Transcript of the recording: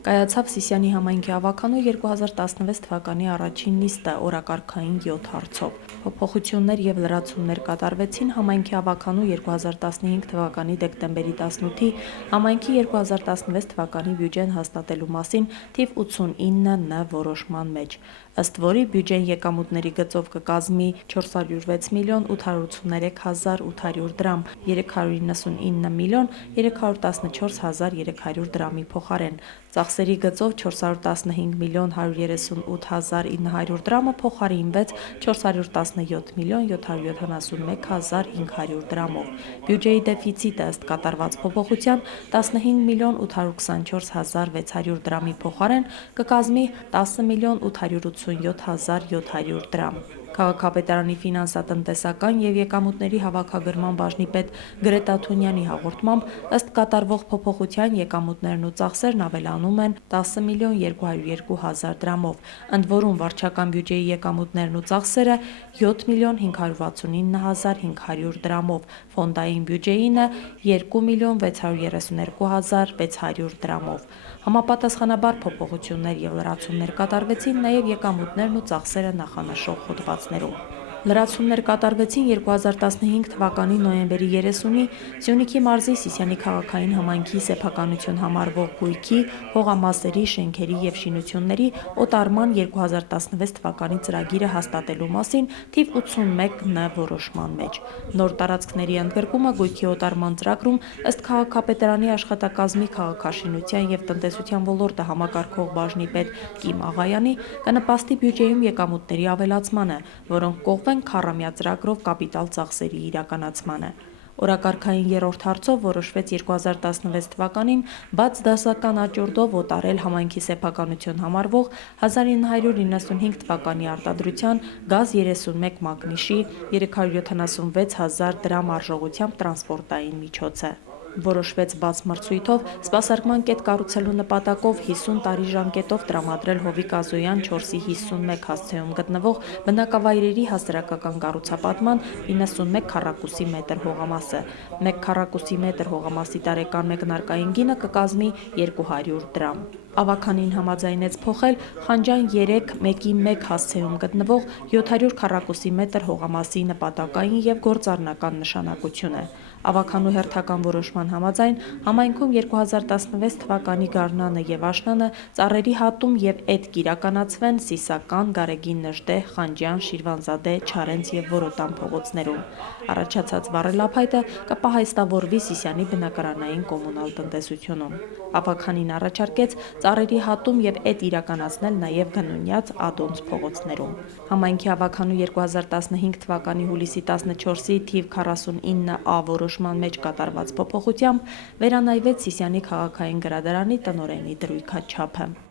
Կայացավ Սիսիանի համայնքի ավականու 2016 թվականի առաջին նիստը օրակարգային 7 հարցով։ Փոփոխություններ և լրացումներ կատարվեցին համայնքի ավականու 2015 թվականի դեկտեմբերի 18-ի համայնքի 2016 թվականի բյուջեն հաստատելու մասին թիվ 89 որոշման մեջ, ըստ որի բյուջեն եկամուտների գծով կկազմի 406 միլիոն 883 հազար 800 դրամ, 399 միլիոն 314 հազար 300 դրամի փոխարեն, ծախսերի գծով 415 միլիոն 138 հազար 900 դրամը փոխարինվեց 417 միլիոն 771 հազար 500 դրամով, բյուջեի դեֆիցիտը ըստ կատարված փոփոխության 15 միլիոն 824 հազար 600 դրամի փոխարեն կկազմի 10 միլիոն 887 հազար 700 դրամ։ Քաղաքապետարանի ֆինանսատնտեսական և եկամուտների հավաքագրման բաժնի պետ Գրետա Թունյանի հաղորդմամբ ըստ կատարվող փոփոխության եկամուտներն ու ծախսերն ավելանում են 10 միլիոն 202 հազար դրամով, ընդ որում վարչական բյուջեի եկամուտներն ու ծախսերը 7 միլիոն 569 հազար 500 դրամով, ֆոնդային բյուջեինը 2 միլիոն 632 հազար 600 դրամով։ Համապատասխանաբար փոփոխություններ և լրացումներ կատարվեցին նաև եկամուտներն ու ծախսերը նախանշող հոդվածներում։ Լրացումներ կատարվեցին 2015 թվականի նոյեմբերի 30-ի Սյունիքի մարզի Սիսիանի քաղաքային համայնքի սեփականություն համարվող գույքի, հողամասերի, շենքերի և շինությունների օտարման 2016 թվականի ծրագիրը հաստատելու մասին թիվ 81 որոշման մեջ։ Նոր տարածքների ընդգրկումը գույքի օտարման ծրագրում ըստ քաղաքապետարանի աշխատակազմի քաղաքաշինության և տնտեսության ոլորտը համակարգող բաժնի պետ Կիմ Աղայանի կնպաստի բյուջեում եկամուտների ավելացմանը, որոնք կողմեն քառամյա ծրագրով կապիտալ ծախսերի իրականացմանը։ Օրակարգային երրորդ հարցով որոշվեց 2016 թվականին բաց դասական աճուրդով օտարել համայնքի սեփականություն համարվող 1995 թվականի արտադրության գազ 31 մագնիշի 376 հազար դրամ արժողությամբ տրանսպորտային միջոցը։ Որոշվեց բաց մրցույթով սպասարկման կետ կառուցելու նպատակով 50 տարի ժամկետով տրամադրել Հովիկ Ազոյան 4-ի 51 հասցեում գտնվող բնակավայրերի հասարակական կառուցապատման 91 քառակուսի մետր հողամասը։ 1 քառակուսի մետր հողամասի տարեկան մեկնարկային գինը կկազմի 200 դրամ։ Ավականին համաձայնեց փոխել Խանջան 3 1-ի 1 հասցեում գտնվող 700 քառակուսի մետր հողամասի նպատակային և գործառնական նշանակությունը։ Ավականու հերթական որոշման համաձայն համայնքում 2016 թվականի գարնանը և աշնանը ծառերի հատում և էդ կիրականացվեն Սիսական, Գարեգին Նժդեհ, Խանջյան, Շիրվանզադե, Չարենց և Որոտան փողոցներում։ Առաջացած վառելափայտը կպահեստավորվի Սիսիանի բնակարանային կոմունալ տնտեսությունում։ Ավականին առաջարկեց ծառերի հատում և էդ իրականացնել նաև Գնունյաց, Ադոնց փողոցներում։ Համայնքի ավականու 2015 թվականի հուլիսի 14-ի թիվ 49A որոշման մեջ կատարված փոփոխությամբ վերանայվեց Սիսիանի քաղաքային գրադարանի տնօրենի դրույքաչափը։